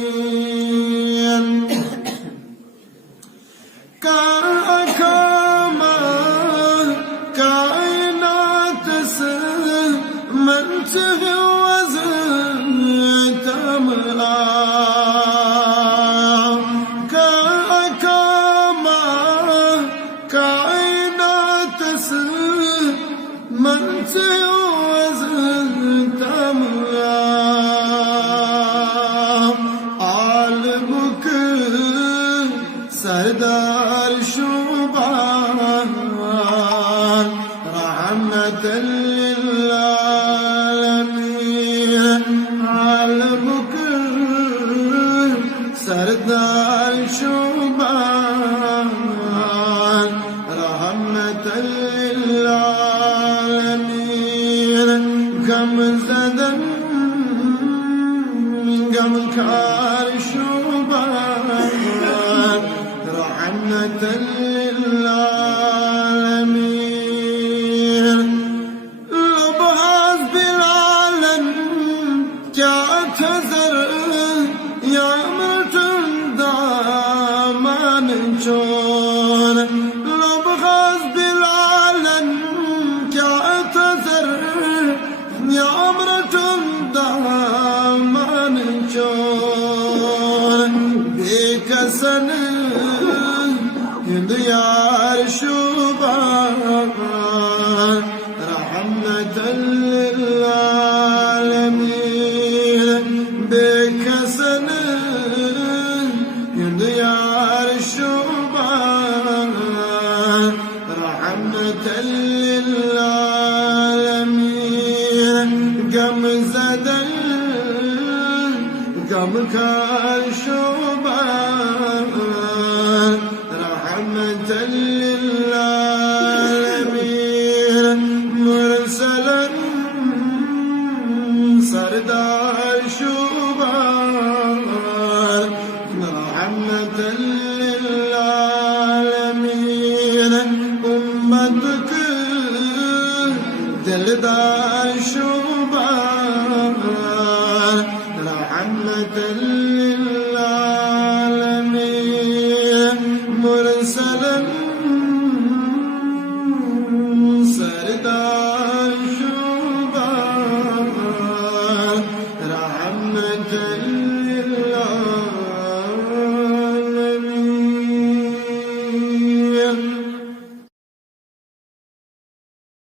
للعالمين كائنات من تهوز تملا كائنات من تهوز تملا عالمك سردار شوبان رحمة للعالمين عالمك سردار شوبان رحمة للعالمين كم زدن كم كار شوبان رحمة للعالمين لبهاز بالعالم كاعتذر يا مرتن دامان جون لبهاز بالعالم كاعتذر يا مرتن دامان جون بك سنه ديار شوبان رحمة للعالمين بك سنة ديار شوبان رحمة للعالمين قم زدل قم كان شوبان رحمة للعالمين مرسلا سردار شوبان رحمة للعالمين أمتك دلدار شوبان رحمة